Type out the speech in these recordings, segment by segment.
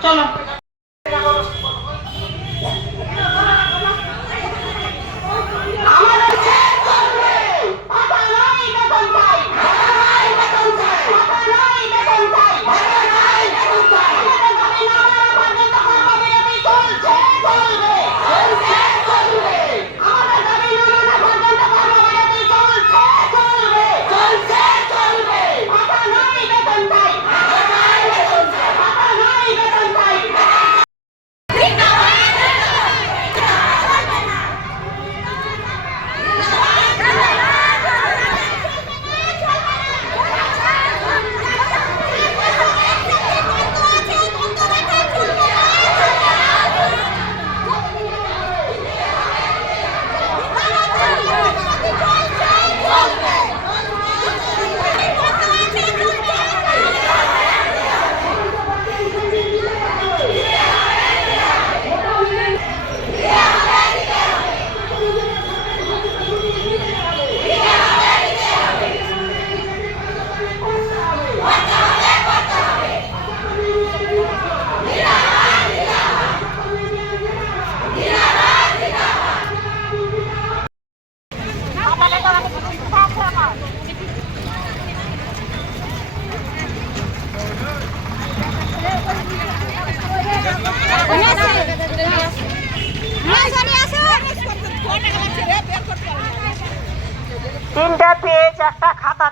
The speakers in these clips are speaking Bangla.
上来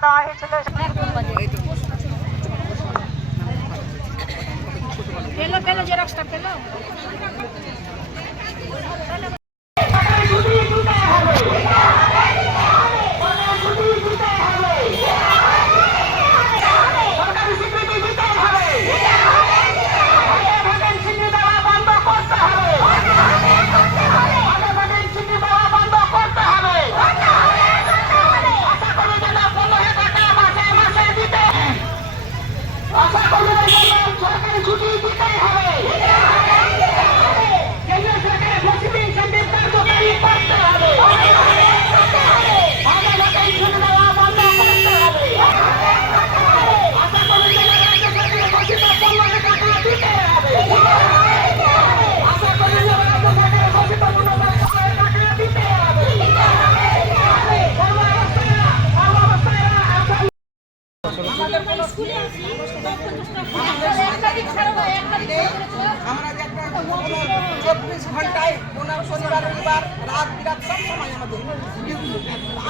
daha hiç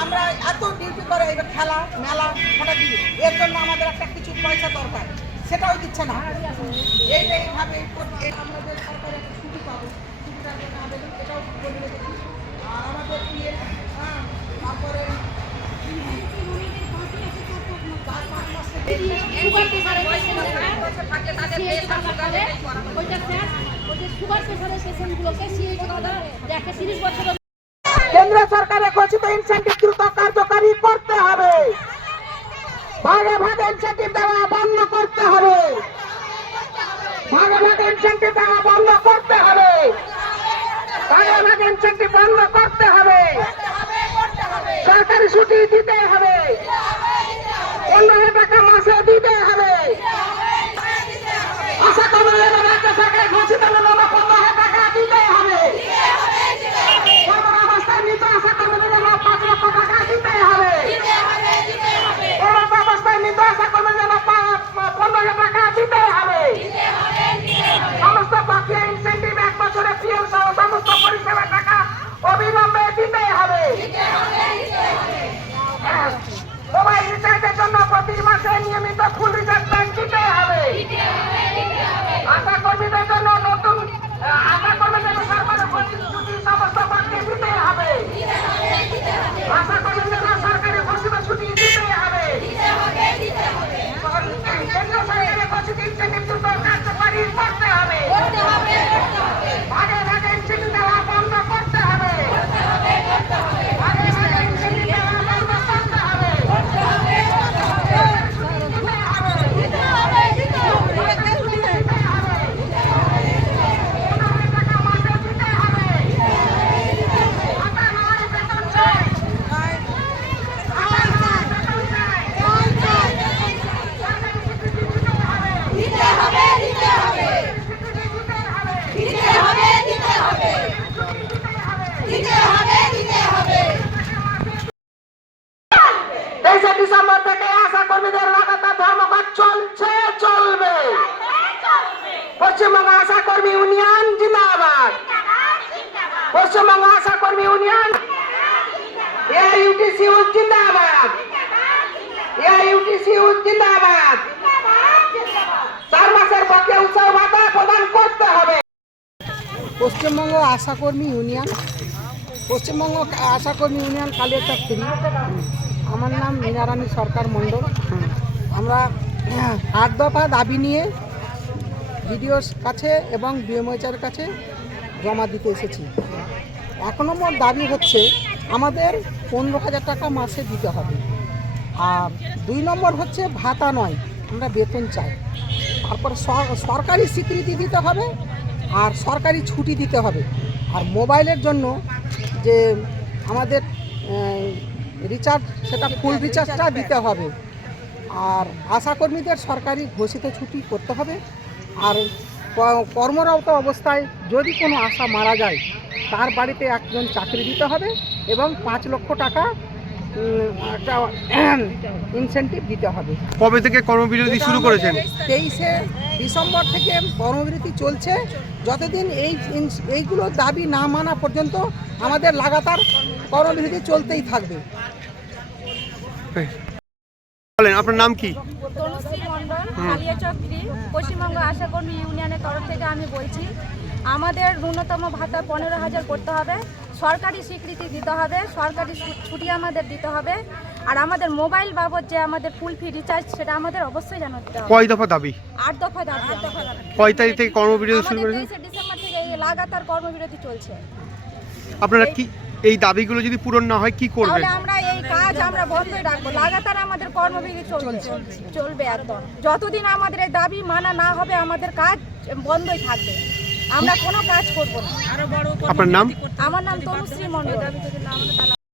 আমরা এত ডিউটি করে এবার খেলা, মেলা, ওটা দিই এর জন্য আমাদের একটা কিছু পয়সা দরকার। সেটাও দিচ্ছে না। এইভাবে একটা ইয়ে, হ্যাঁ, সুগার প্রেশারের পেশেন্টগুলোকে সিএইচ দেখে তিরিশ বছরের কেন্দ্র সরকারের ঘোষিত ইনসেন্টিভ দ্রুত কার্যকরী করতে হবে। ভাগে ভাগে ইনসেন্টিভ দেওয়া বন্ধ করতে হবে। ভাগে ভাগে ইনসেন্টিভ দেওয়া বন্ধ করতে হবে। ভাগে ভাগে ইনসেন্টিভ বন্ধ করতে হবে। সরকারি ছুটি দিতে হবে। পনেরো টাকা মাসে দিতে হবে। আশা করা সরকার ঘোষিত পনেরো টাকা দিতে হবে। আশা কর্মী ইউনিয়ন জিন্দাবাদ। পশ্চিমবঙ্গ আশা কর্মী ইউনিয়ন এআইইউটিসিউ জিন্দাবাদ। এআইইউটিসিউ জিন্দাবাদ। চার মাসের পক্ষে উৎসব ভাতা প্রদান করতে হবে। পশ্চিমবঙ্গ আশাকর্মী ইউনিয়ন পশ্চিমবঙ্গ আশাকর্মী ইউনিয়ন কালিয়াচার থ্রি আমার নাম মীনারানী সরকার মণ্ডল। আমরা আট দফা দাবি নিয়ে বিডিওর কাছে এবং বিএমএচের কাছে জমা দিতে এসেছি। এক নম্বর দাবি হচ্ছে আমাদের পনেরো হাজার টাকা মাসে দিতে হবে। আর দুই নম্বর হচ্ছে ভাতা নয়, আমরা বেতন চাই। তারপর সর- সরকারি স্বীকৃতি দিতে হবে আর সরকারি ছুটি দিতে হবে। আর মোবাইলের জন্য যে আমাদের রিচার্জ, সেটা ফুল রিচার্জটা দিতে হবে। আর আশাকর্মীদের সরকারি ঘোষিত ছুটি করতে হবে। আর কর্মরত অবস্থায় যদি কোনো আশা মারা যায় তার বাড়িতে একজন চাকরি দিতে হবে এবং পাঁচ লক্ষ টাকা একটা ইনসেন্টিভ দিতে হবে। কবে থেকে কর্মবিরতি শুরু করেছেন? তেইশে ডিসেম্বর থেকে কর্মবিরতি চলছে। যতদিন এই এইগুলো দাবি না মানা পর্যন্ত আমাদের লাগাতার কর্মবিরতি চলতেই থাকবে। বলেন আপনার নাম কি? তনুশ্রী পশ্চিমবঙ্গ আশাকর্মী ইউনিয়নের তরফ থেকে আমি বলছি আমাদের ন্যূনতম ভাতা পনেরো হাজার করতে হবে সরকারি স্বীকৃতি দিতে হবে সরকারি ছুটি আমাদের দিতে হবে আর আমাদের মোবাইল বাবদ যে আমাদের ফুল ফি রিচার্জ সেটা আমাদের অবশ্যই জানা দিতে হবে। কয় দফা দাবি? আট দফা দাবি কয় তারিখ থেকে কর্মবিরতি শুরু আমাদের ডিসেম্বর থেকে এই লাগাতার কর্মবিরতি চলছে। আপনারা কি এই দাবিগুলো যদি পূরণ না হয় কি করবেন? আমরা এই কাজ আমরা বন্ধই রাখব। লাগাতার আমাদের কর্মবিধি চলছে। চলবে একদম। যতদিন আমাদের এই দাবি মানা না হবে আমাদের কাজ বন্ধই থাকবে। আমরা কোনো কাজ করব না। আপনার নাম? আমার নাম তনুশ্রী মণ্ডল।